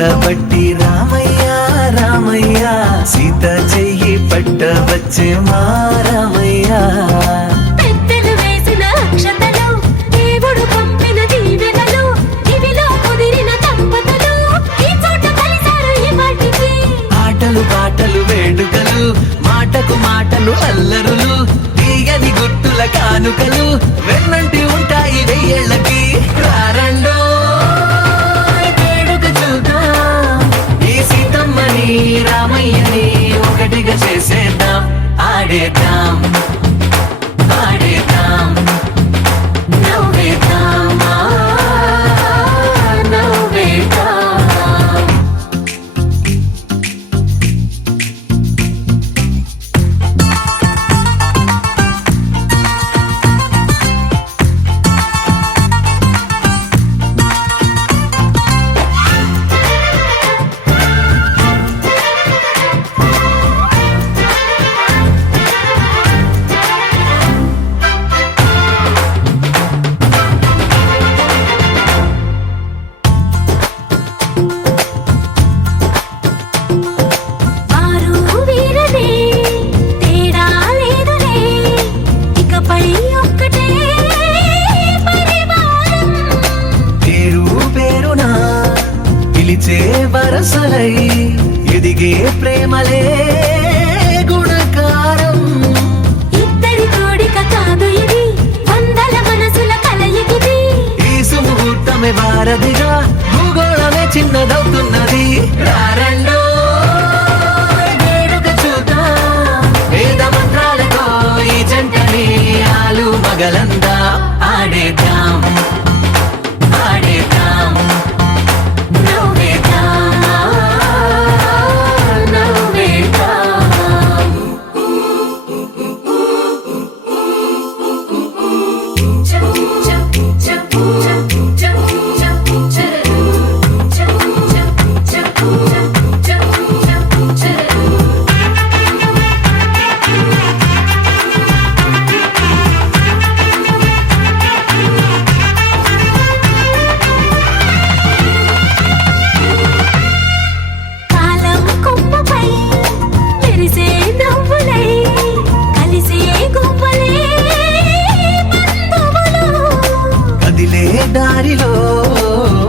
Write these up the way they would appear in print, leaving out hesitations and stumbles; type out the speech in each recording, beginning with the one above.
పట్టబట్టి రామయ్య రామయ్య సీత చెయ్యి పట్టవచ్చే మా రామయ్య. పెద్దలు వేసిన అక్షతలు దేవుడు పంపిన దీవెనలు ఇవిలో కుదిరిన దంపతులు ఈ చోట కలిసారు ఈ వాటికి. ఆటలు పాటలు వేడుకలు మాటకు మాటలు అల్లరులు తీయని గుర్తుల కానుకలు వెన్నంటి ఉంటాయి వెయ్యేళ్ళకి. రారండో వేడుక చూద్దాం ఈ సీతమ్మని రామయ్యని ఒకటిగా చేసేద్దాం ఆడేద్దాం ఆడేద్దాం నవ్వేద్దాం నవ్వేద్దాం. వారు వీరనే తేడా లేదులే ఇకపై ఒక్కటే పరివారం. పేరు పేరునా పిలిచే వరసలై ఎదిగే ప్రేమలే గుణకారం. ఇద్దరి కోడిక కాదు ఇది వందల మనసుల కలయికిది. ఈ సుముహూర్తమే వారధిగా భూగోళమే చిన్నదవుతున్నది. రారండో వేడుక చూద్దాం వేద మంత్రాలతో ఈ జంటని ఆలు మగలందా ఆడేద్దాం ఆడేద్దాం నవ్వేద్దాం నవ్వేద్దాం. కాలం కొమ్మపై మెరిసే నవ్వులై కలిసే గువ్వలే బంధువులు. కదిలే దారిలో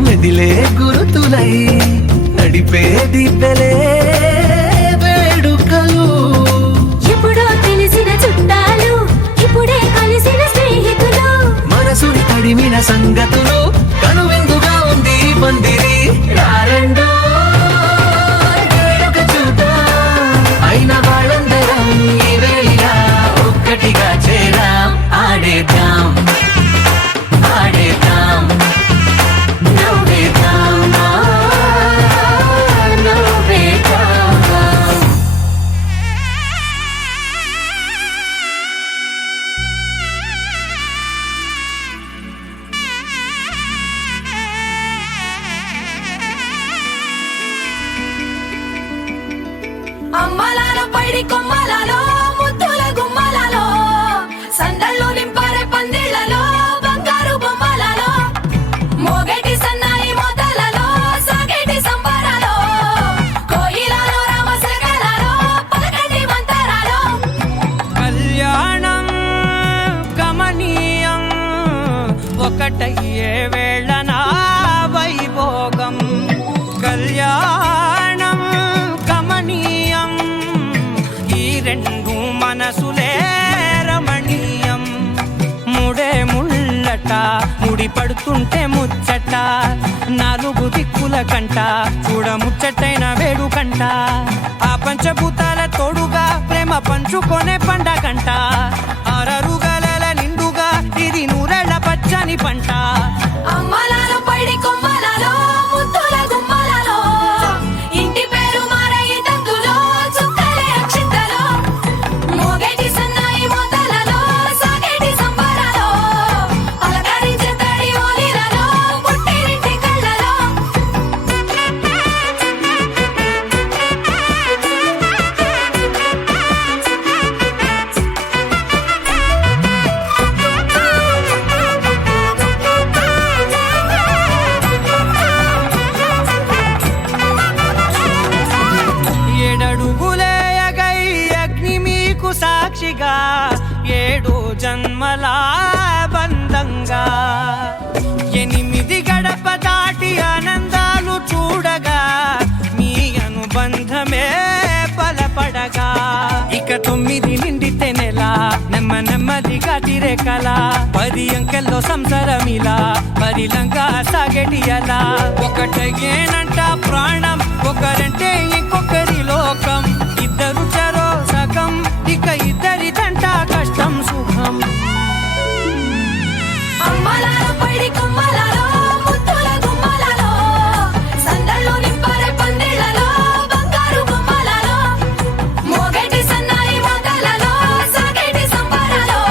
మెదిలే గురుతులై నడిపే దివ్యలే వేడుకలు. ఎప్పుడో తెలిసిన చుట్టాలు ఇప్పుడే కలిసిన స్నేహితులు. మనసుని తడిమిన సంగతులు కనువిందుగా ఉంది ఈ పందిరి. రారండో వేడుక చూద్దాం అయిన వాళ్ళందరం ఈ వేళ ఒక్కటిగా చేరాం ఆడేద్దాం ఆడేద్దాం నవ్వేద్దాం నవ్వేద్దాం. అమ్మలాలో పైడి కొమ్మలలో ముద్దుల గుమ్మలలో సందళ్ళు నింపారే పందిళ్లలో బంగారు బొమ్మలలో మోగేటి సన్నాయి మోతలలో సాగేటి సంబరాలో కోయిలలో రామశకలలో పలకటి మంతరాలో. కళ్యాణం గమనీయం ఒకటయ్యే వేళ నా వైభోగం. కళ్యాణం గమనీయం ఈ రెండు మనసులే రమణీయం. ముడే ముళ్ళట ముడి పడుతుంటే ముచ్చట నాలుగు దిక్కుల కంట చూడ ముచ్చటైన వేడుకంట. ఆ పంచభూతాల తోడుగా ప్రేమ పంచుకొనే పండగంట. అరరుగలల నిండుగా ఇది నూరెళ్ళ పచ్చని పంట. అమ్మలాలో పైడి కొమ్మలలో ముద్దుల గుమ్మలలో ఇంటి పేరు మారయి తందులో చుక్కలే అక్షింతలో మోగేటి సన్నాయి మోతలలో సాగేటి సంబరాలో పలకరించే తడి ఓలిలలో పుట్టినింటి కళ్ళలో. నెమ్మదిగా తీరే కల 10 అంకెల్లో సంసారమిలా పరిలంగా సాగేటియలా ఒకటేనంట ప్రాణం ఒకరంటే ఇంకొకరి లోకం ఇద్దరు చరో సగం ఇక ఇద్దరిదంట కష్టం సుఖం అమ్మలాలో పడి కొమ్మలాలో ముత్తుల గుమ్మలాలో సందళ్ళు నింపారే పందిళ్ళలో బంగారు గుమ్మలాలో మోగేటి సన్నాయి మోతలలో సాగేటి సంబరాలో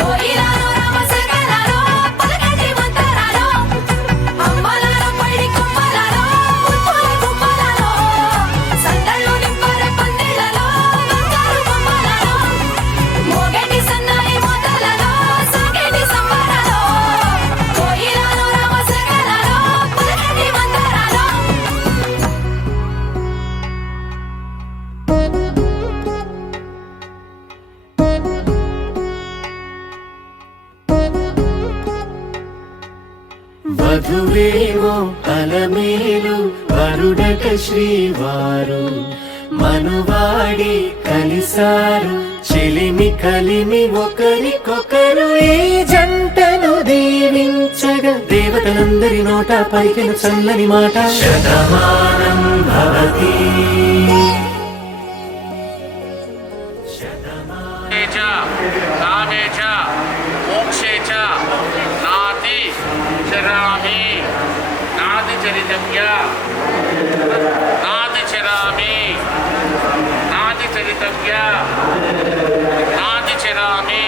కోయిలాలో రామశకలాలో పలకటి మంతరాలో అమ్మలాలో పడి కొమ్మలాలో ముత్తుల గుమ్మలాలో సందళ్ళు నింపారే పందిళ్ళలో బంగారు గుమ్మలాలో మోగేటి సన్నాయి మోతలలో సాగేటి సంబరాలో కోయిలాలో రామశకలాలో పలకటి మంతరాలో వధువేమో అలమేలు వరుడట శ్రీవారు మనువాడి కలిసారు చెలిమి కలిమి ఒకరికొకరు ఈ జంటను దీవించగా దేవతలందరి నోట పలికిన చల్లని మాట శతమానం భవతి కామే చ మోక్షే చ నాతి చరామి నాది చరితవ్య నాది చరామి నాది చరితవ్య నాది చరామి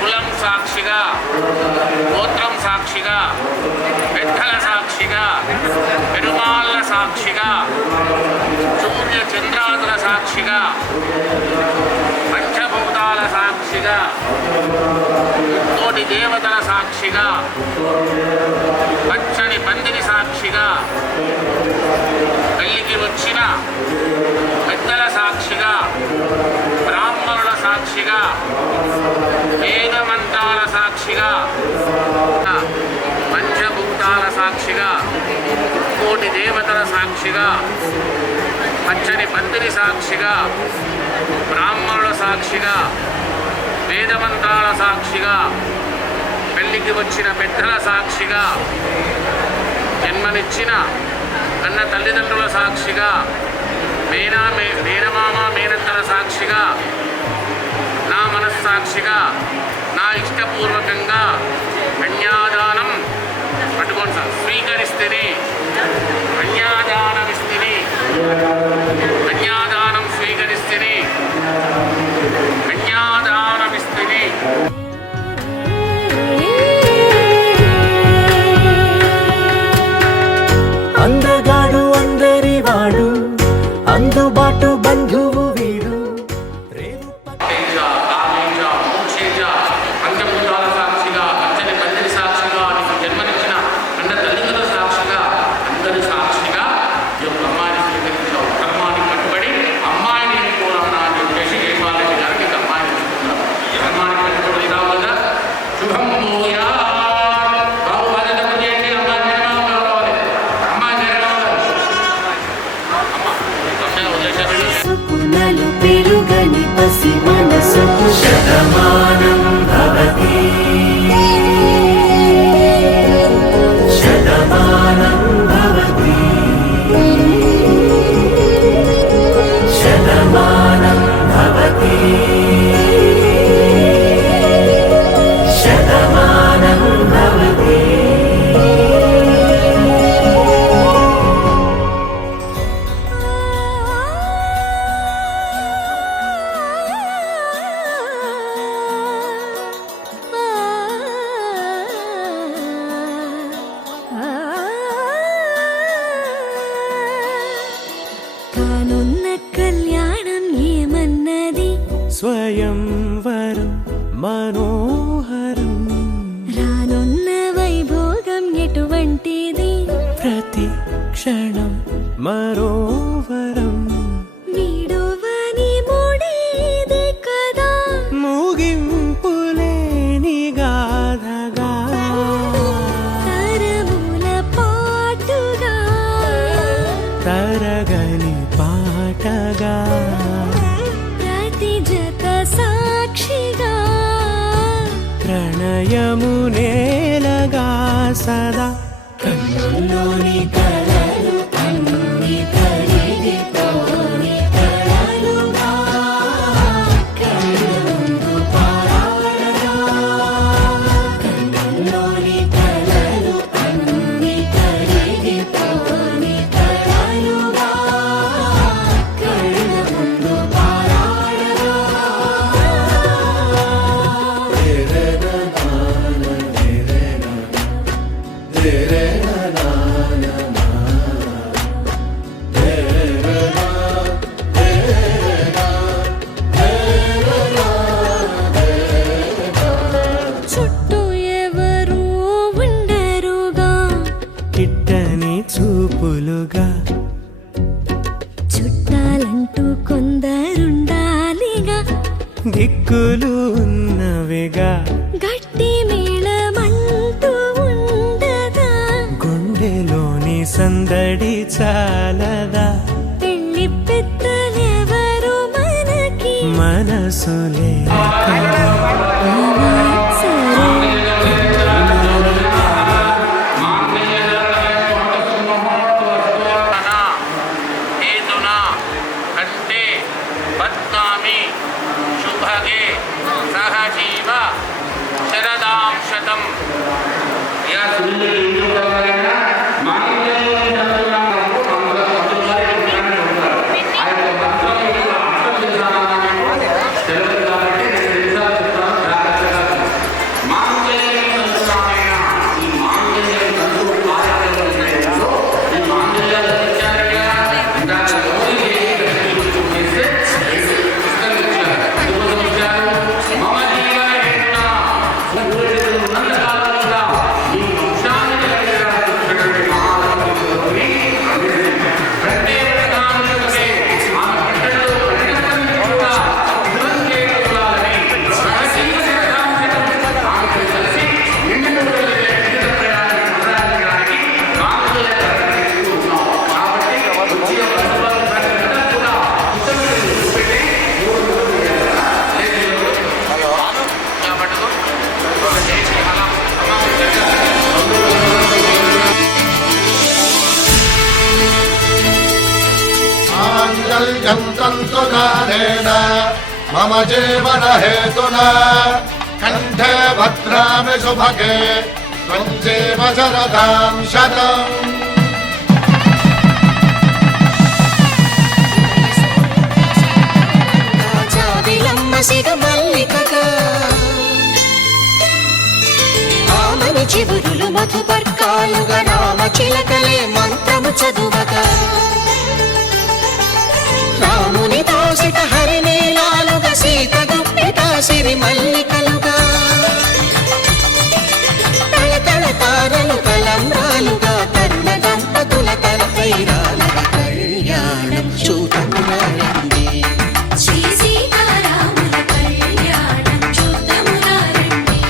కులం సాక్షిగా గోత్రం సాక్షిగా పెద్దల సాక్షిగా పెరుమాళ్ళ సాక్షిగా సూర్య చంద్రాదుల సాక్షిగా పంచభూతాల సాక్షిగా కోటి దేవతల సాక్షిగా పచ్చని పందిరి సాక్షిగా పెళ్లికి వచ్చిన పెద్దల సాక్షిగా బ్రాహ్మణుల సాక్షిగా వేదమంత్రాల సాక్షిగా పంచభూతాల సాక్షిగా కోటి దేవతల సాక్షిగా పచ్చని పందిరి సాక్షిగా బ్రాహ్మణుల సాక్షిగా వేదమంత్రాల సాక్షిగా పెళ్లికి వచ్చిన పెద్దల సాక్షిగా జన్మనిచ్చిన కన్న తల్లిదండ్రుల సాక్షిగా మేనమామ మేనత్తల సాక్షిగా నా మనస్సాక్షిగా నా ఇష్టపూర్వకంగా కన్యాదానం పట్టుకోండి సార్ స్వీకరిస్తేనే కన్యాదానమిస్తేనే కన్యాదానం స్వీకరిస్తేనే కన్యాదానమిస్తేనే అందగాడు అందరి వాడు అందుబాటు బంధువు వీడు తేజ, కామేజ, మోక్షేజ, పంచభూతాల సాక్షిగా పచ్చని పందిరి సాక్షిగా నీకు జన్మనిచ్చిన అన్న తల్లిదండ్రుల సాక్షిగా అందరి సాక్షిగా ఈ యొక్క అమ్మాయిని స్వీకరించావు కర్మానికి కట్టుబడి అమ్మాయిని ఎన్నుకోవాలన్నా అని చెప్పేసి జయపాలరెడ్డి గారికి అమ్మాయిని ఎన్నుకున్నారు కర్మానికి కట్టుబడి రావు కదా శుభం భూయా బాబు బాధ్యత చేయండి అమ్మాయి నిర్మాణం కావాలి అమ్మాయి నిర్మాణం అమ్మ అమ్మాయి వదిలేశారు సుకునలు పెరుగని పసి మనసుకు శతమానం భవతి శతమానం భవతి శతమానం భవతి శతమానం భవతి కానున్న కళ్యాణం ఏమన్నది స్వయంవరం మనోహరం రానున్న వైభోగం ఎటువంటిది ప్రతి క్షణం మరోవరం వీడువని ముడేది కదా ముగింపులేని గాథగా తరముల పాటుగా తరగని పాటగా ప్రతి జత సాక్షిగా కన్నుల్లోని కలలు అన్ని కరిగిపోని కలలుగా కళ్ళ ముందు పారాడగా. కన్నుల్లోని కలలు అన్ని కరిగిపోని కలలుగా కళ్ళ ముందు పారాడగా. చుట్టూ ఎవరు ఉండరుగా కిట్టని చూపులుగా చుట్టాలంటూ కొందరుండాలిగా దిక్కులు ఉన్నవిగా గట్టి మేళమంటూ ఉండగా గుండెలోని సందడి చాలదా పెళ్లి పెద్దలెవరు మనకి మనసులే సరే हेतुना कंटे बध्नामि शुभगे सह जीव शरदां शतम्. या माङ्गल्यं तन्तुधारेण मम जीवन हेतुना कण्ठे भद्रामि सुभगे त्वं जीव शरदां शतम्. జాబిలమ్మ సిగ మల్లికగా ఆమని చివురులు మధుపర్కాలుగా రామ చిలకలే మంత్రము చదువగా రాముని దోసిట హరినీలాలుగా సీత గుప్పిట సిరి మల్లికలుగా తళతళ తారలు తలంబ్రాలుగా తరుణ దంపతుల తలపైరాలుగా కళ్యాణం చూడములారండి. శ్రీ సీతారాముల కళ్యాణం చూద్దామురా రండి.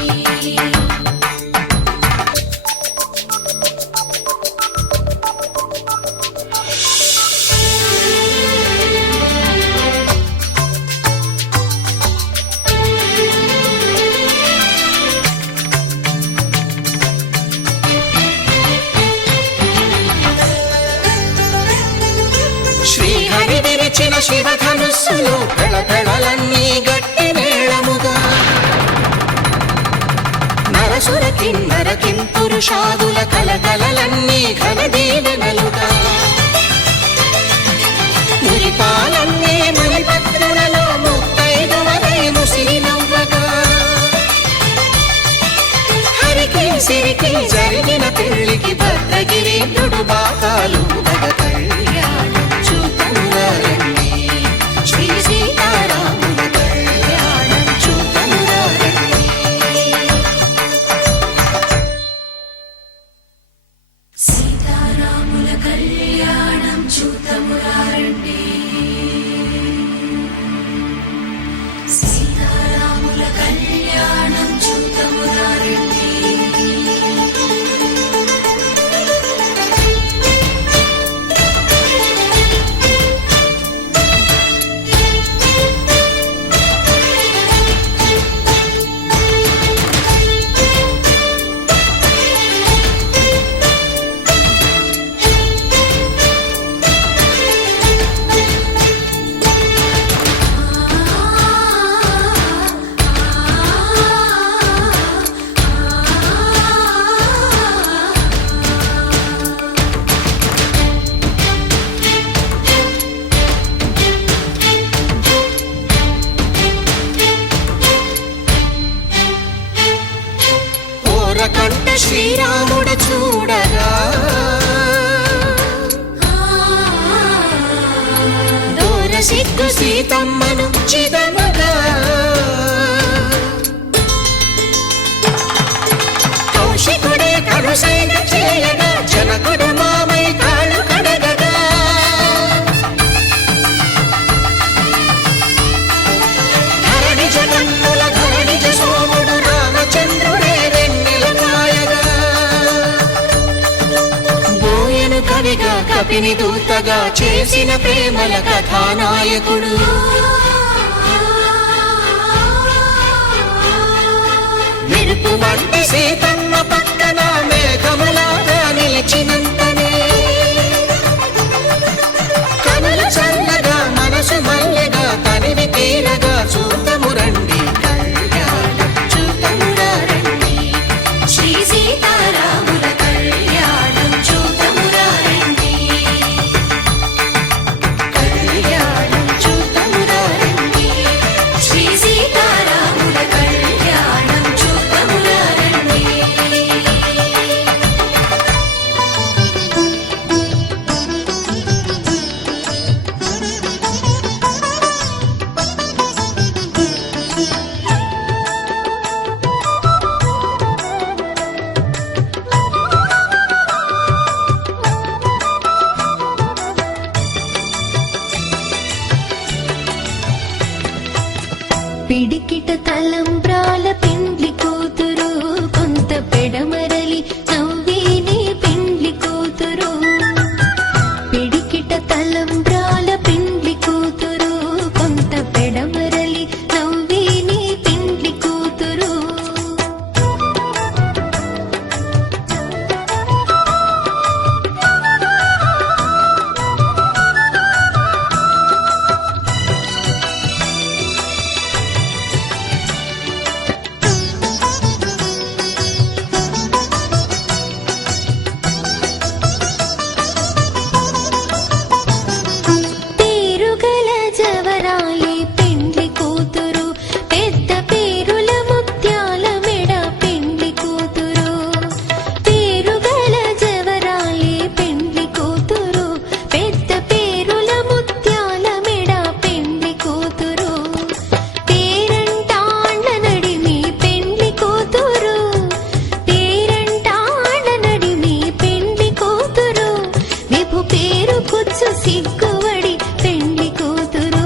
శ్రీహరి విరిచిన శివధనుస్సులు పెళపెళలన్నీ గట్టి మేళముగా నరసుర కిన్నర కింపురుషాదుల కలకలలన్నీ ఘన దీవెనలుగా మురిపాలన్నీ మణిపత్రులలో ముత్తైదువలై ముసిరి నవ్వగా హరికి సిరికి జరిగిన పెళ్లికి భద్రగిరీంద్రుడు బాకాలు కళ్యాణం చూద్దామురా రండి. శ్రీ సీతారాముల కళ్యాణం చూద్దామురా రండి. సీతారాముల కళ్యాణం చూద్దామురా రండి. సీతారాముల కళ్యాణం చూద్దామురా రండి. ముద్దు సీతమ్మను చిదమగా కౌశికుడే కరుసైన చేయగా జనకుడు మామై కాళ్ళు కడగగా ధరణి జగన్నుల ధరణిజ సోముడు రామచంద్రుడే వెన్నెల కాయగా బోయను కవిగా కపిని దూతగా చేసిన ప్రేమల కథానాయకుడు మెరుపు వంటి సీతమ్మ పక్కన మేఘములాగా నిలిచినంతనే కనులు చల్లగా మనసు మల్లెగా తనివి తీరగా చూతము రండి కళ్యాణం చూతమురా రండి శ్రీ సీతారాముల కళ్యాణం చూతమురా రండి కళ్యాణం చూతమురా రండి శ్రీ సీతారాముల కళ్యాణం చూతమురా రండి పిడికిట తలంబ్రాల పెండ్లి కూతురు కొంత పెడమరలి నవ్వేనే పెండ్లి కూతురు పిడికిట తలంబ్రాల పెండ్లి కూతురు కొంత పెడమరలి నవ్వేనే పెండ్లి కూతురు పేరుగల జవరాలి పెండ్లి కూతురు పెద్ద పేరుల ముత్యాల మెడ పెండ్లి కూతురు పేరుగల జవరాలి పెండ్లి కూతురు పెద్ద పేరుల ముత్యాల మెడ పెండ్లి కూతురు పేరంటాళ్ళ నడిమి పెండ్లి కూతురు పేరంటాళ్ళ నడిమి పెండ్లి కూతురు విభు పేరు కుచ్చు సిగ్గువడి పెండ్లి కూతురు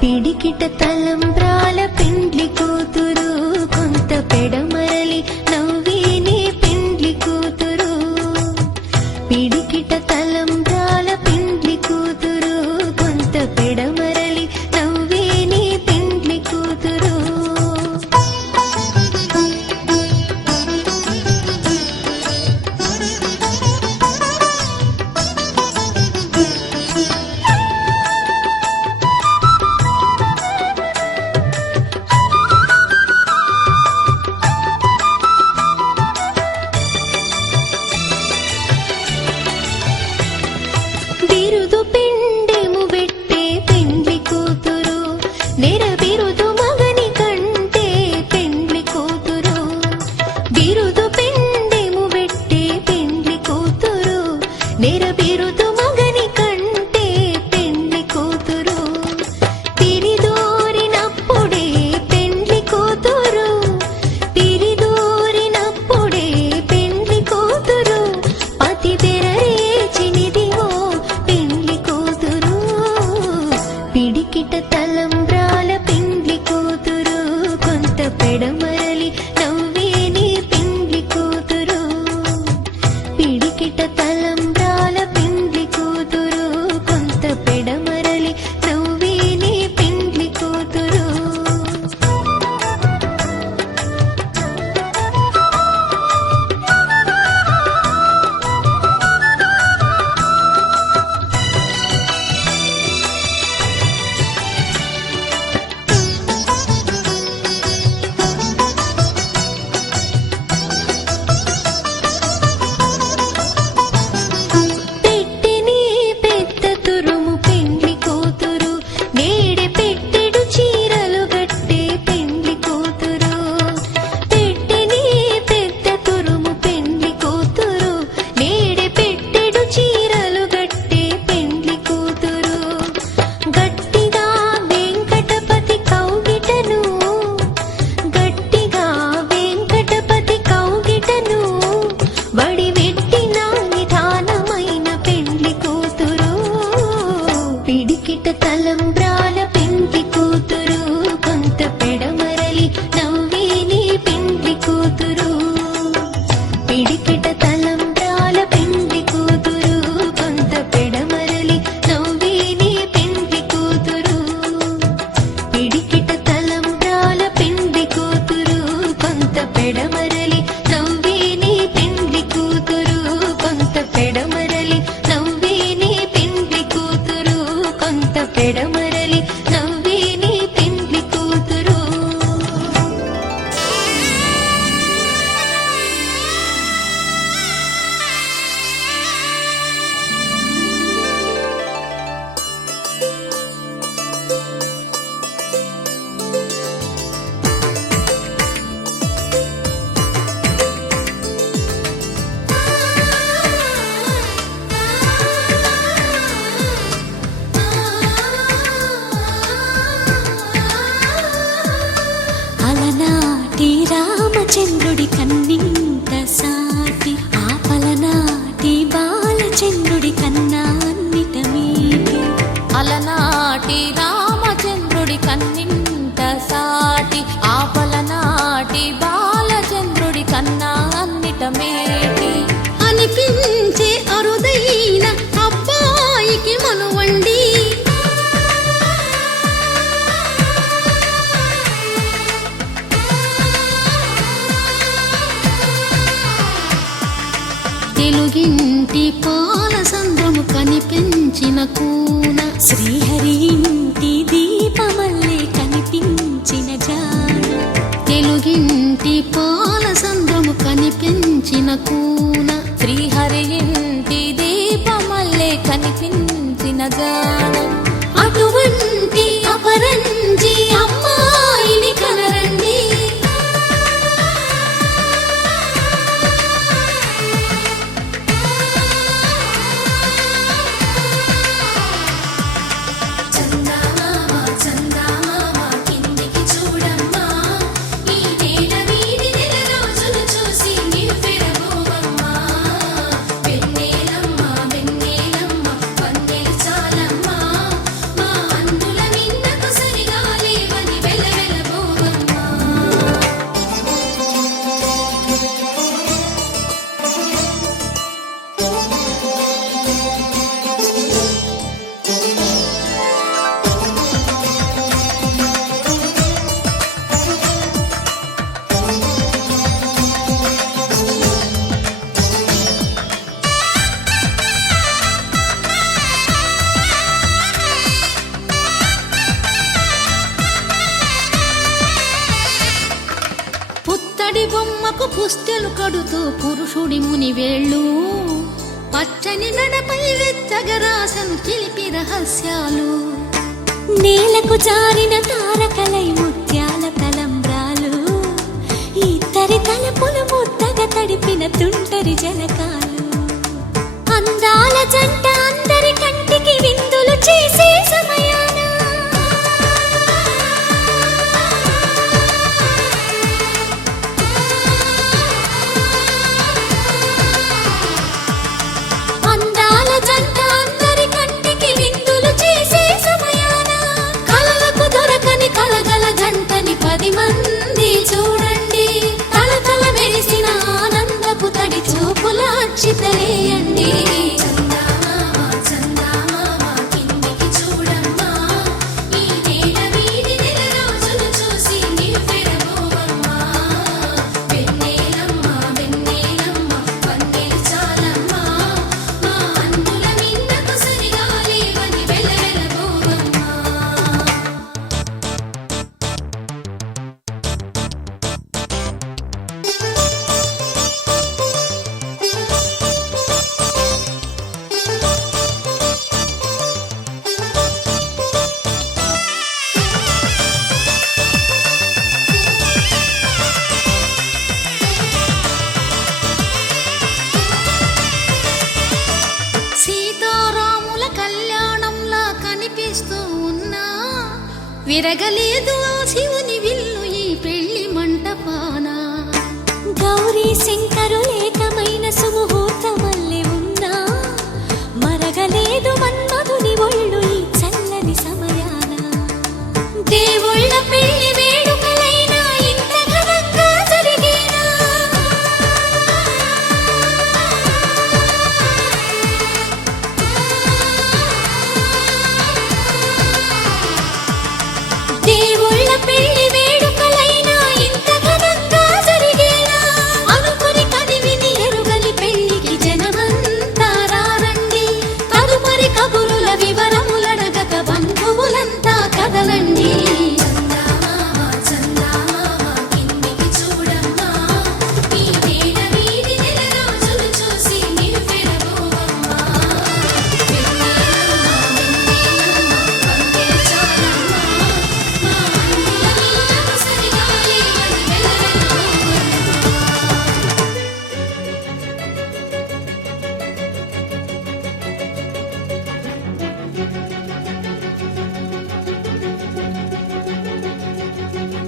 పిడికిట తలంబ్రాల పెండ్లి కూతురు కొంత పెడమరలి నవ్వేనే పెండ్లి కూతురు పిడికిట తలంబ్రాల పెండ్లి కూతురు కొంత పెడమరలి నవ్వేనే పెండ్లి కూతురు వడివెట్టిన నిధానమైన పెండ్లి కూతురు పిడికిట తలంబ్రాల పెండ్లి కూతురు కొంత పెడమరలి నవ్వేని పెండ్లి కూతురు పిడికిట తలంబ్రాల పెండ్లి కూతురు కొంత పెడమరలి నవ్వేని పెండ్లి కూతురు పిడికిట తలంబ్రాల పెండ్లి కూతురు కొంత పెడమరలి నవ్వేని పెండ్లి కూతురు కొంత పెడమరలి నవ్వేని పెండ్లి కూతురు కొంత పెడమరలి నవ్వేని పెండ్లి కూతురు అలనాటి రామచంద్రుడి కన్నింత సాటి ఆపలనాటి బాలచంద్రుడి కన్నా అన్నిట మీటి అలనాటి రామచంద్రుడి కన్నింత సాటి ఆపలనాటి బాలచంద్రుడి కన్నా అన్నిట మేటి అనిపించే అరుదైన అబ్బాయికి మనువండి తెలుగింటి పాలసంద్రము కనిపించిన కూన శ్రీహరి ఇంటి దీపమల్లే కనిపించిన జాడ తెలుగింటి పాలసంద్రము కనిపించిన కూన శ్రీహరి ఇంటి దీపమల్లే కనిపించిన జాడ అటువంటి అపరంజి అమ్మాయిని కనరండి పుత్తడి బొమ్మకు పుస్తెలు కడుతూ పురుషుడి ముని వేళ్ళు పచ్చని నడపై వెచ్చగరాసను చిలిపి రహస్యాలు నేలకు జారిన తారకలై ముత్యాల తలంబ్రాలు ఇద్దరి తలపులు ముద్దగా తడిపిన తుంటరి జలకాలు అందాల జంట అందరి కంటికి విందులు చేసే సమయాన అందాల జంట అందరి కంటికి విందులు చేసే సమయాన కలలకు దొరకని కలగల జంటని 10 మంది చూడండి తలతల మెరిసిన ఆనందపు తడి చూపుల అక్షితలేయండి విరగలేదు ఆ శివుని విల్లు ఈ పెళ్లి మంటపాన గౌరీ శంకరులేకమైన సుము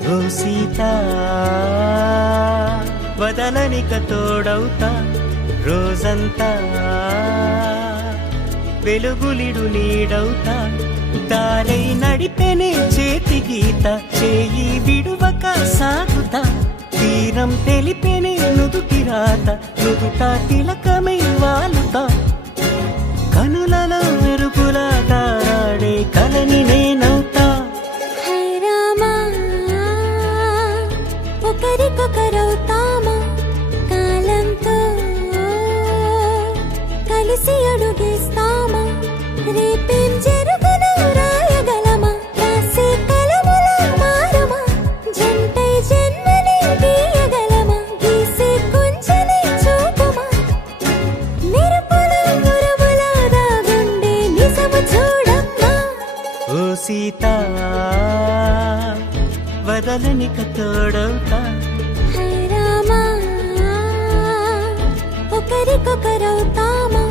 ఓ సీత వదలనిక తోడవుతా రోజంతా వెలుగులిడు నీడవుతా దారై నడిపెనే చేతి గీత చేయి విడువక సాగుతా తీరం తెలిపెనే నుదుటి రాత నుదుట తిలకమై వాలుతా కనులలో మెరుపులా తారాడే కలని నేనవుతా హై రామా ఒకరికొకరవుతామా కాలంతో కలిసి అడుగేస్తామా రేపేం జరుగునో రాయగలమా రాసే కలములా మారమా జంటై జన్మని గీయగలమా గీసే కుంచెని చూపుమా మెరుపుల మురముల దాగుండే నిజము చూడమ్మా ఓ సీత వదలనిక తోడవుతా హై రామా ఒకరికొకరవుతామా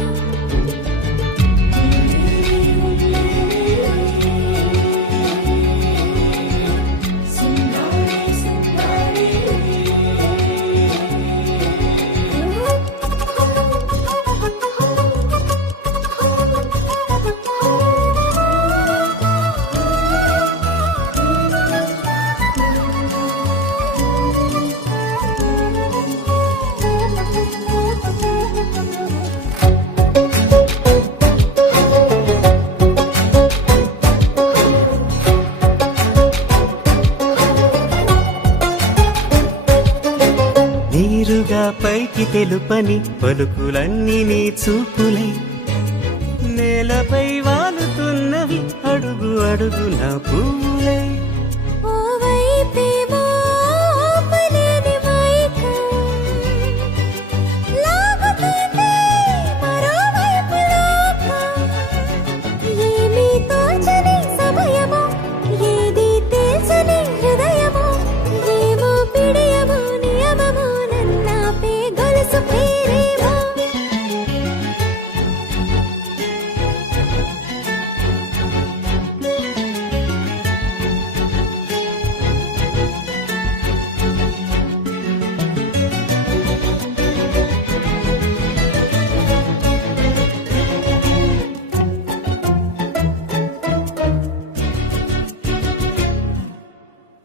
నీరుగా పైకి తెలుపని పలుకులన్నీ నీ చూపులై నేలపై వాలుతున్నవి అడుగు అడుగున పువ్వులై ఓ వైపేమో ఆపలేని మైకం లాగుతుంది మరోవైపు లోకం ఏమీ తోచని సమయమో ఏది తేల్చని హృదయమో ఏమో పిడియమో నియమమో నన్నాపే గొలుసు పేరేమో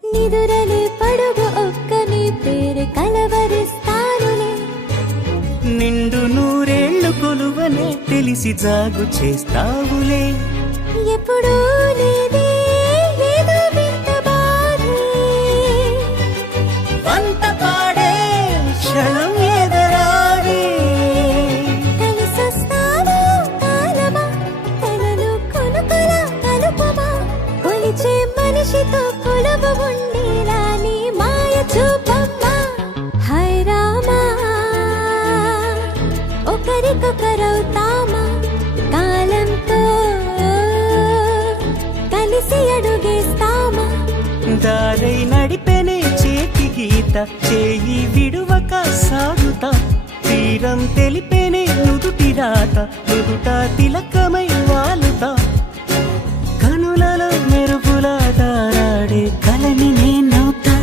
నిదురలే పడుగు ఒక్కని పేరు కలవరిస్తానులే నిండు నూరేళ్లు కొలువనే తెలిసి జాగు చేస్తావులే ఎప్పుడూ లేదే ఏదో వింత బాధే వంత పాడే క్షణం ఎదరాడే కలిసొస్తావో కాలమా తనను కొనుకలా కలుపమా కొలిచే మనిషితో కొలువు ఉండేలా నీ మాయ చూపమ్మా హై రామా ఒకరికొకరవుతామా కాలంతో కలిసి అడుగేస్తామా దారై నడిపెనే చేతి గీత చేయి విడువక సాగుతా తీరం తెలిపెనే నుదుటి రాత నుదుట తిలకమై వాలుతా కనులలో మెరుపులా తారాడే కలని నేనవుతా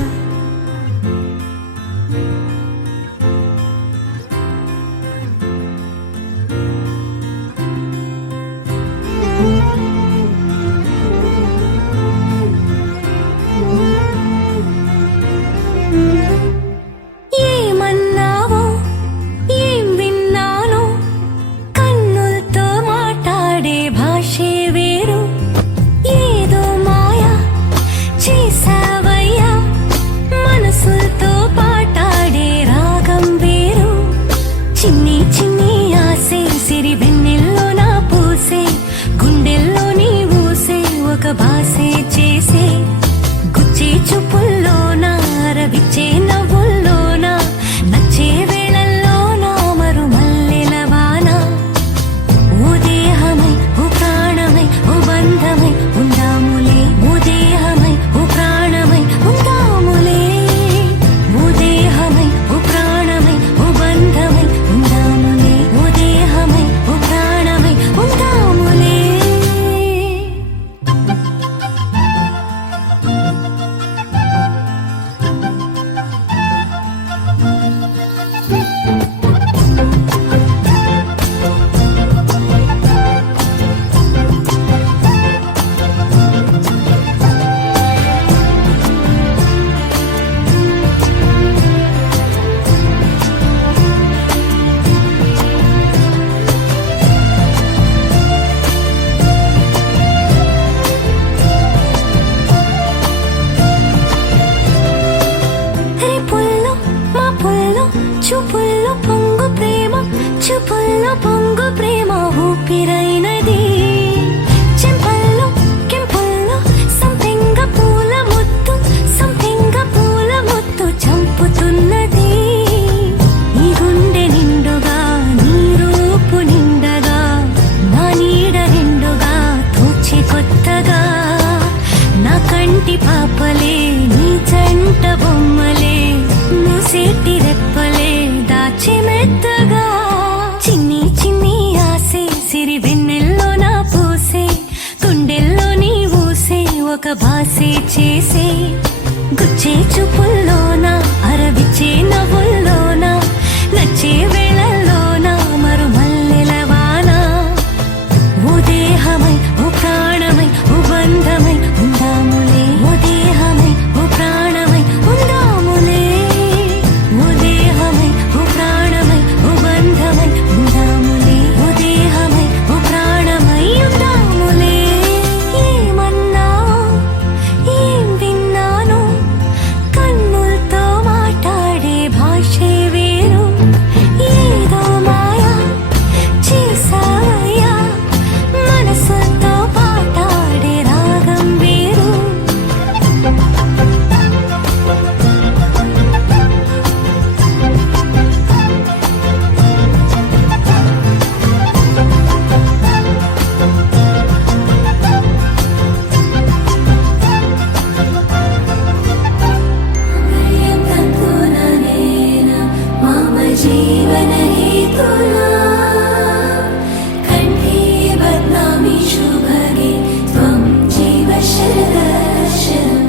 ఏమన్నావో ఏం విన్నానో కన్నులతో మాట్లాడే భాషే వేరు ఏదో మాయ చేసావై భాసే చేసే గుచ్చే చూపుల్లోన అరవిచ్చే నవ్వుల్లోన నచ్చే వేళల్లోన మరుమల్లెల వాన ఓ దేహమై ఓ ప్రాణమై ఓ బంధమై ఉందాములే ఓ దేహమై ఓ ప్రాణమై ఉందాములే ఓ దేహమై ఓ ప్రాణమై ఓ బంధమై ఉందాములే ఓ దేహమై ఓ ప్రాణమై ఉందాములే ఏమన్నావు ఏం విన్నాను కన్నులతో మాట్లాడే భాషే వేరు ఏదో మాయా చేసావయ్యా మనసుతో పాటాడే రాగం వేరు మమ జీవన హేతునా కంఠే బద్నామి శుభగే త్వం జీవ శరదర్శనం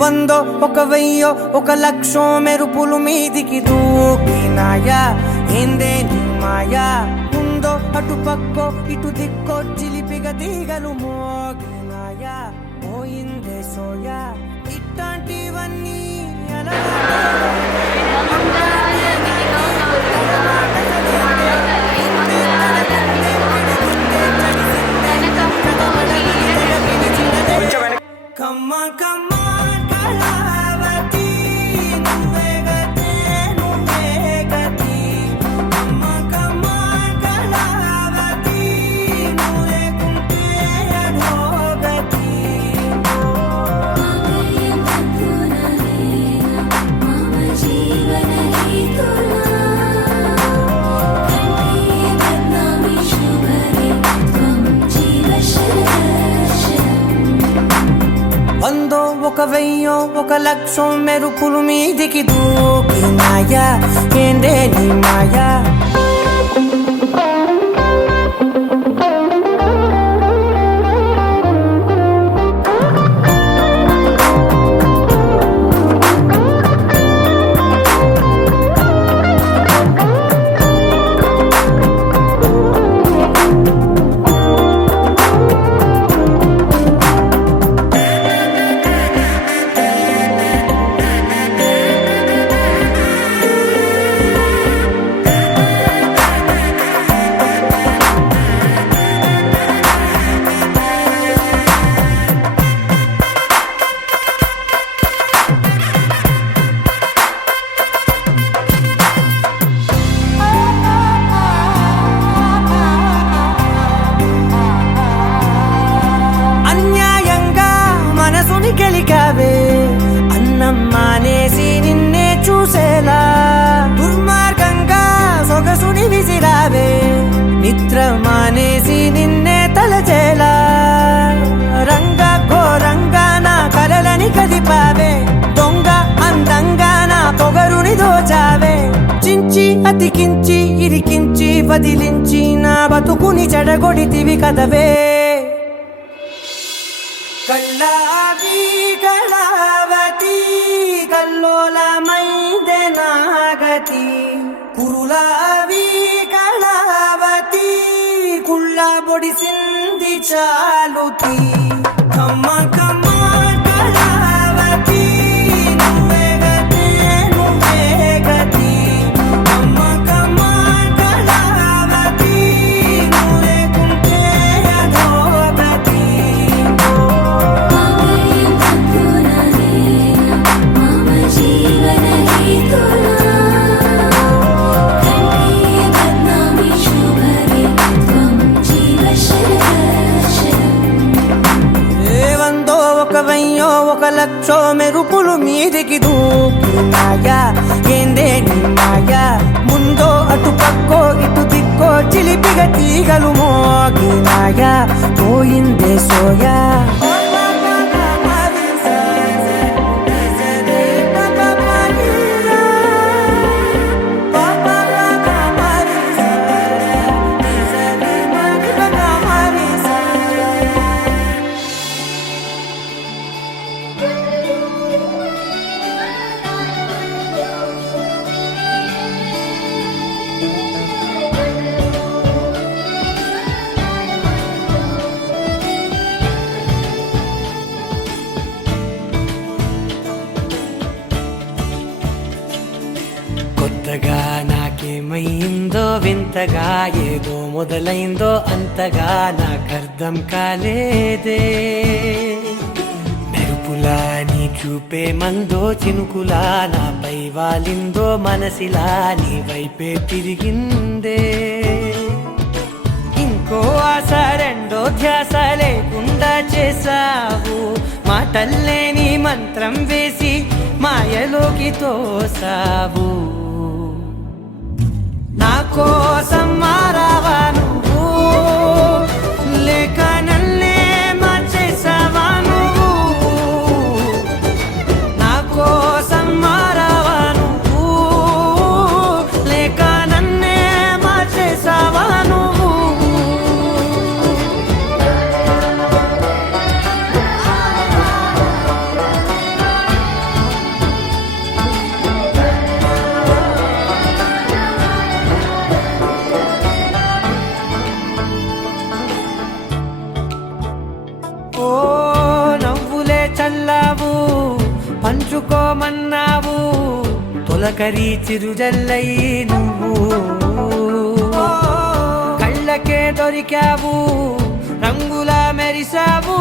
వందో ఒక వెయ్యో ఒక లక్షో మెరుపులు మీదికి దూకినాయా ఏందే నీ మాయా ఉందో అటు పక్కో ఇటు దిక్కో చిలిపిగ తీగలు మోగినాయా పోయిందే సోయా ఇట్లాంటివన్నీ కమ్మ కమ్మ కళావతి నువ్వే గతే నువ్వే గతి కమ్మ కమ్మ కళావతి నువ్వే కుంటే అధోగతి మమ జీవన హేతునా కంఠే బద్నామి శుభగే త్వం జీవ శరదర్శనం వందో ఒక వెయ్యో ఒక లక్షో మెరుపులు మీదికి దూకినాయా ఏందే నీ మాయా అన్యాయంగా మనసుని గెలికావే అన్నం మానేసి నిన్నే చూసేలా దుర్మార్గంగా సొగసుని విసిరావే నిద్ర మానేసి నిన్నే తలచేలా రంగా ఘోరంగా నా కలలని కదిపావే దొంగ అందంగా నా పొగరుని దోచావే చించి అతికించి ఇరికించి వదిలించి నా బతుకుని చెడగొడితివి కదవే కళ్ళావి కళావతి కల్లోలమైందే నాగతి కురులావి కళావతి కుళ్ళ బొడిసింది చాలుతి కమ్మ కమ్మ కళావతి నువ్వే గతే నువ్వే గతి కమ్మ కమ్మ కళావతి నువ్వే కుంటే అధోగతి మమ జీవన హేతునా కంఠే బద్నామి శుభగే త్వం జీవ శరదర్శనం వందో ఒక వెయ్యో ఒక లక్షో మెరుపులు మీదికి దూకినాయా ఏందే నీ మాయా ముందో అటు పక్కో ఇటు దిక్కో చిలిపిగ తీగలు మోగినాయా పోయిందే సోయా కొత్తగా ఏదో మొదలైందో అంతగా నాకర్థం కాలేదే మెరుపులా నీ చూపే మందో చినుకులా నాపై వాలిందో మనసిలా నీ వైపే తిరిగిందే ఇంకో ఆశ రెండో ధ్యాస లేకుండా చేసావు మాటల్లే నీ మంత్రం వేసి మాయలోకి తోసావు నా కోసం మారావా నువ్వు లేక నన్నే మార్చేసావా నువ్వు నా కోసం మారావా నువ్వు లేక నన్నే మార్చేసావా నువ్వు ఓ నవ్వులే చల్లావు పంచుకోమన్నావు తొలకరి చిరుజల్లై నువ్వు కళ్ళకే దొరికావు రంగులా మెరిసావు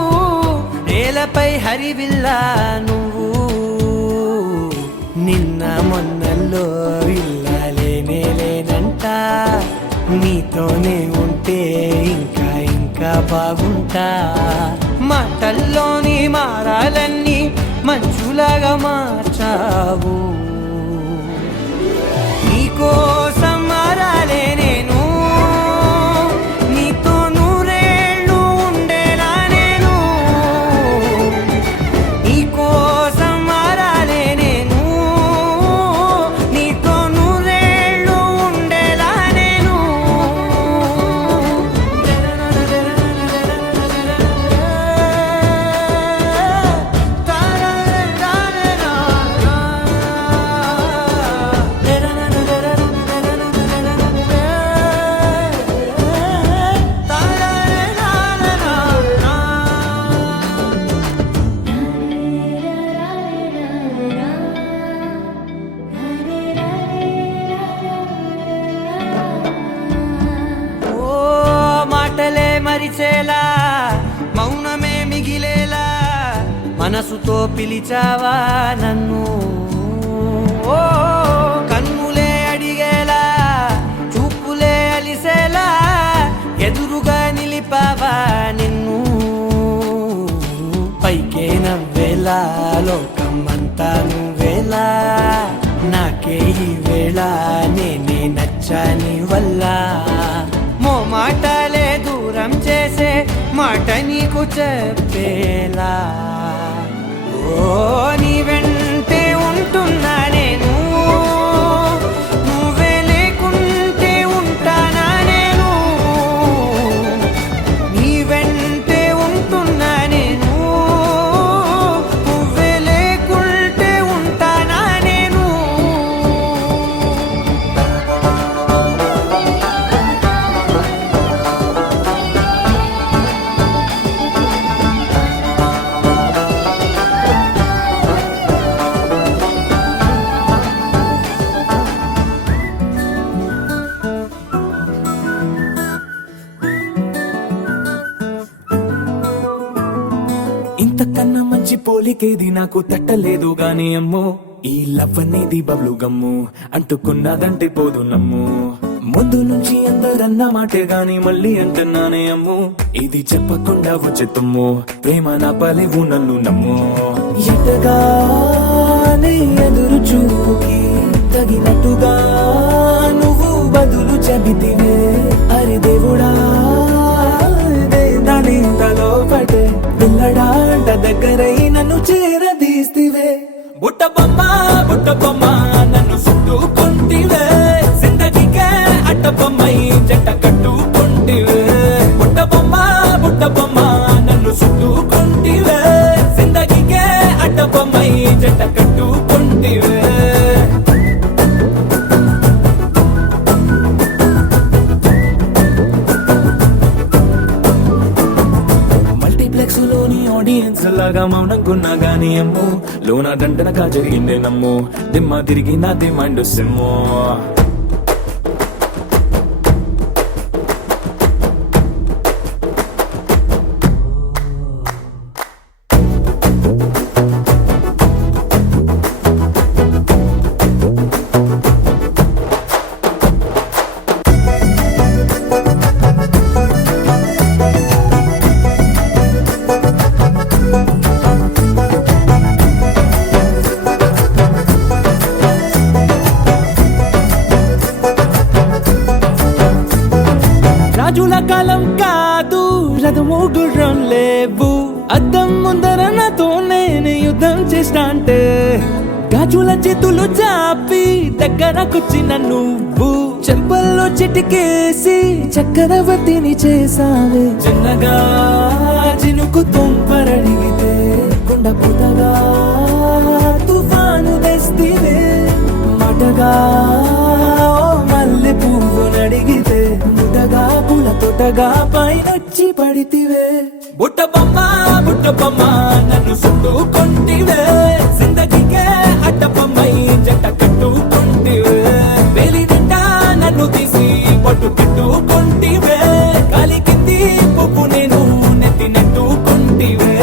నేలపై హరివిల్లా నువ్వు నిన్న మొన్నల్లో ఇల్లాలేనే లేనంట నీతోనే ఉంటే ఇంకా ఇంకా బాగుంటా మాటల్లోని మారాలన్నీ మంచులాగా మార్చావు నీకోసం మారాలే నేను నీతో నూరేళ్ళు ఉండేలా నేను నీకోసం మారాలే నేను నీతో నూరేళ్ళు ఉండేలా నేను ఓ మాటలే మరిచేలా మౌనమే మిగిలేలా మనసుతో పిలిచావా నన్ను ఓ కన్నులే అడిగేలా చూపులే అలిసేలా ఎదురుగా నిలిపావా నిన్ను పైకే నవ్వేలా లోకం అంతా నువ్వేలా నాకే ఈ వేళ నేనే నచ్చాని వల్ల మో మాటలే దూరం చేసే మాట నీకు చెప్పేలా ఓ నీ వెంటే ఉంటున్నా నేను నువ్వే లేకుంటే ఉంటానా నేను నీ వెంటే ఉంటున్నా నేను నువ్వే లేకుంటే ఉంటానా నేను ఇంతకన్నా మంచి పోలికేది నాకు తట్టలేదు గాని అమ్మో ఈ లవ్ అనేది బబ్లు గమ్ము అంటుకున్నదంటే పోదు నమ్ము ముందు నుంచి అందరన్న మాటే గాని మళ్ళీ అంటున్నానే అమ్ము ఇది చెప్పకుండా వచ్చే తుమ్ము ప్రేమ నా పలేవు నన్ను నమ్ము ఎటగానే ఎదురు చూపుకి తగినట్టుగా నువ్వు బదులు చెబితివే అరే దేవుడా దాని తలో పడే పిల్లడాంట దగ్గరై నన్ను చేరదీస్తివే బుట్ట బొమ్మ నన్ను చుట్టుకుంటివే జిందగీకే అట్ట బొమ్మై జంట కట్టుకుంటివే బుట్ట బొమ్మ నన్ను చుట్టుకుంటివే జిందగీకే అట్ట బొమ్మై జంట కట్టుకుంటివే లోని ఆడియన్స్ లాగా మౌనంకున్నా గానీ అమ్ము లోన దండనగా జరిగిందే నమ్ము దిమ్మ తిరిగి నా దిమాండ్ సిమ్ము రాజుల కాలం కాదు, రథము గుర్రం లేవు. అద్దం ముందర నాతో నేను యుద్ధం చేస్తా అంటే గాజుల చేతులు చాపి దగ్గరకొచ్చిన నువ్వు చెంపల్లో చిటికేసి చక్రవర్తిని చేసావే. చిన్నగా చినుకు తుంపరడిగితే కుండ పుటగా తుఫాను తెస్తివే. మాటగా మల్లె పువ్వు నడిగితే ముటగా పుల తొటగా పైనొచ్చి పడితివే. బుట్ట బొమ్మ నన్ను చుట్టుకొంటివే. జిందగీకే అడ్డపమ్మై జంట కట్టుకొంటివే. వేలి నిండా నన్ను తీసి పట్టు పెట్టుకొంటివే. కాలి కింది పువ్వు నేను నెత్తి నెట్టుకొంటివే.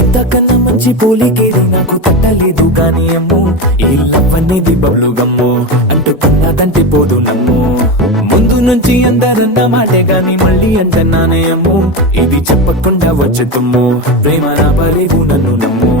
ఎంతకన్నా మంచి పోలికేది నాకు తట్టలేదు కానీ అమ్ము, ఈ లవ్ అనేది బబ్లు గమ్ము అంటుకున్నదంటే పోదు నమ్ము. ముందు నుంచి అందరన్న మాటే గాని మళ్ళీ అంటున్నానే అమ్ము, ఇది చెప్పకుండా వచ్చే తుమ్ము. ప్రేమ నా పరేగు నన్ను నమ్ము.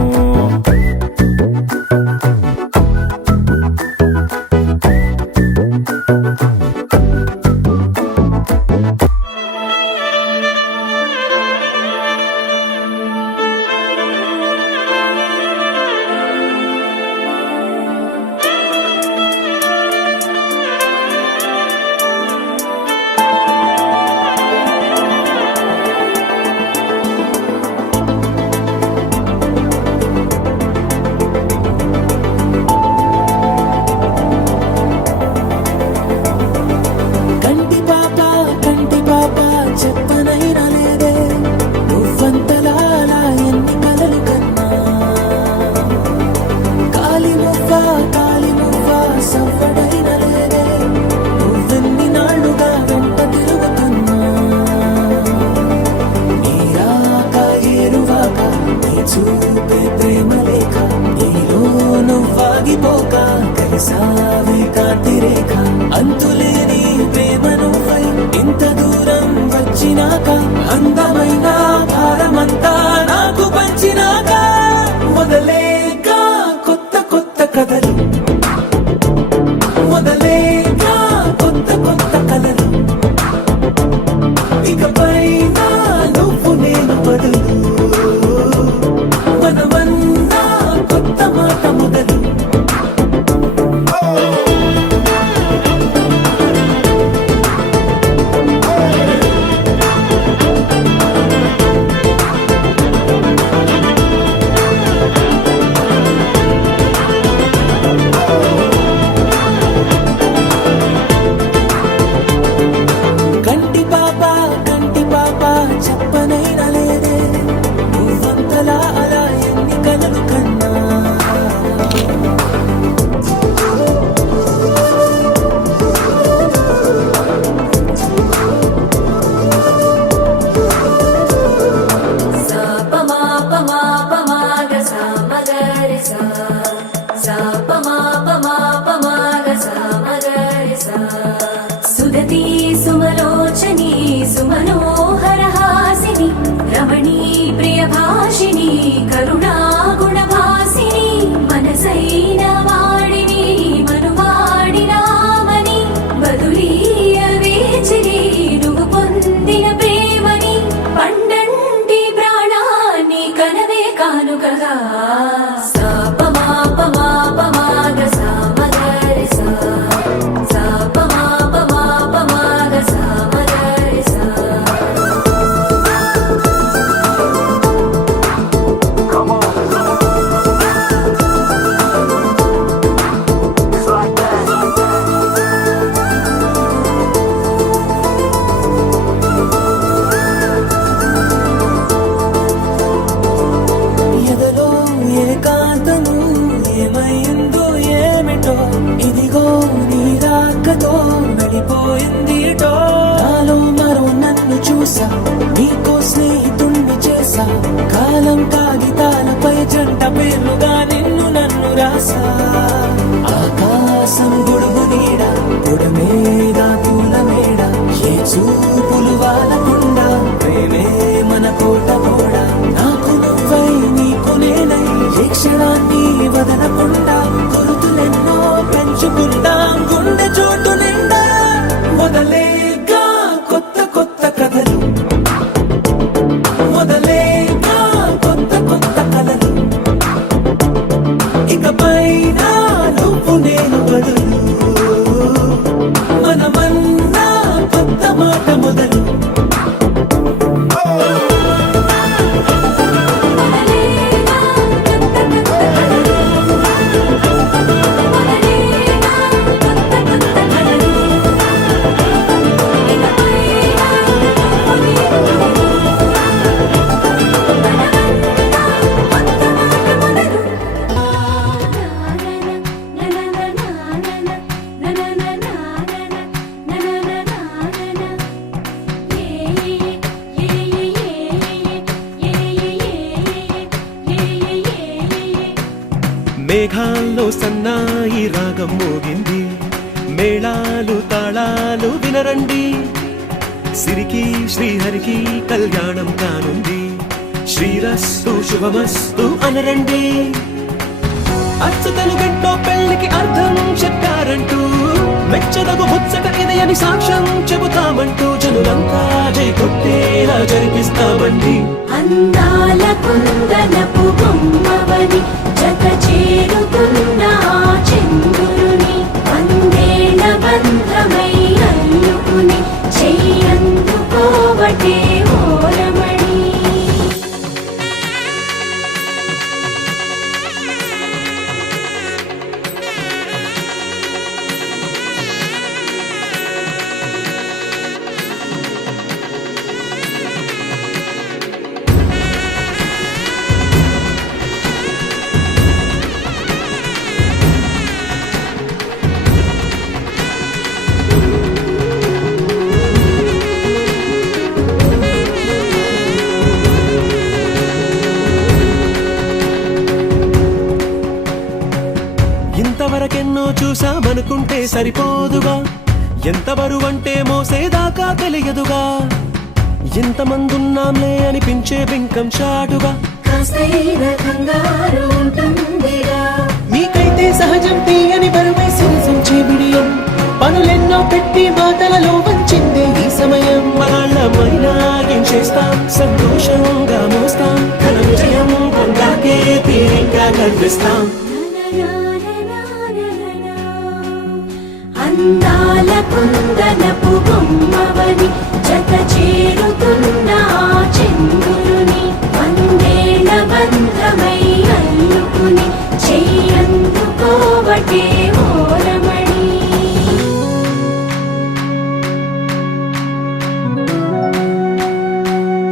కంటి పాప చెప్పనైనా లేదే, నువ్వంతలా ఎన్ని కలలు కన్నా. కాలి మువ్వ సవ్వడైనా లేదే, నువ్వెన్ని నాళ్ళుగా వెంట తిరుగుతున్నా. నీరాక ఏరువాక నీ చూపే ప్రేమ లేక, నీలో నువ్వాగిపోక కలిసావే కాంతి రేఖ. అంతులేని ప్రేమ నువ్వై ఇంత దూరం వచ్చినాక, అందమైన భారమంతా నాకు పంచినాక, మొదలేక కొత్త కొత్త కథలు, మొదలేక కొత్త కొత్త కలలు. ఇకపైన నువ్వు నేను బదులు, మనమన్నా కొత్త మాట మొదలు. కంటి పాప చెప్పనైనా లేదే, నువ్వంతలా అలా ఎన్ని కలలు కన్నా. సుదతి సుమలోచని సుమనోహరహాసిని రమణీ ప్రియభాషిణి కరుణా గుణభాసిని మనసైన వాడిని మనువాడినామని బదులీయ వేచిరి నువ్వు పొందిన ప్రేమని పండంటి ప్రాణాన్ని కనవే కానుకగా. ఎదలో మనసైనా నువ్వు నేను బదులు మనమన్నా కొత్త మాట మొదలు మేఘాల్లో సన్నాయి రాగం మోగింది మేళాలు తాళాలు వినరండి సిరికి శ్రీహరికి కళ్యాణం కానుంది శ్రీరస్తు శుభమస్తు అనరండి అచ్చతలు గంటో పెళ్లికి అర్థం చెప్పారంటూ మెచ్చదగు ముచ్చట ఇది అని సాక్ష్యం చెబుతామంటూ జనులంతా జై కొట్టేలా జరిపిస్తామండి అందాల కుందనపు బొమ్మవని జత చేరుకున్న ఆ చంద్రుని వందేళ్ల బంధమై అల్లుకుని చెయ్యందుకోవటే ఓరమణి ఇంతవరకెన్నో చూసామనుకుంటే సరిపోదుగా ఎంత బరువంటే మోసేదాకా తెలియదుగా ఎంతమందున్నాంలే అనిపించే బింకం చాటుగా కాస్తైన కంగారు ఉంటుందిగా మీకైతే సహజం తీయని బరువే సిరిసంచే బిడియం పనులెన్నో పెట్టి మాటలలో వంచిందే ఈ సమయం మనాళ్ళమైనా ఏం చేస్తాం సంతోషంగా మోస్తాం ఘన విజయం పొందాకే తీరిగ్గా కనిపిస్తాం అందాల కుందనపు బొమ్మవని జత చేరుతున్న ఆ చంద్రుని వందేళ్ల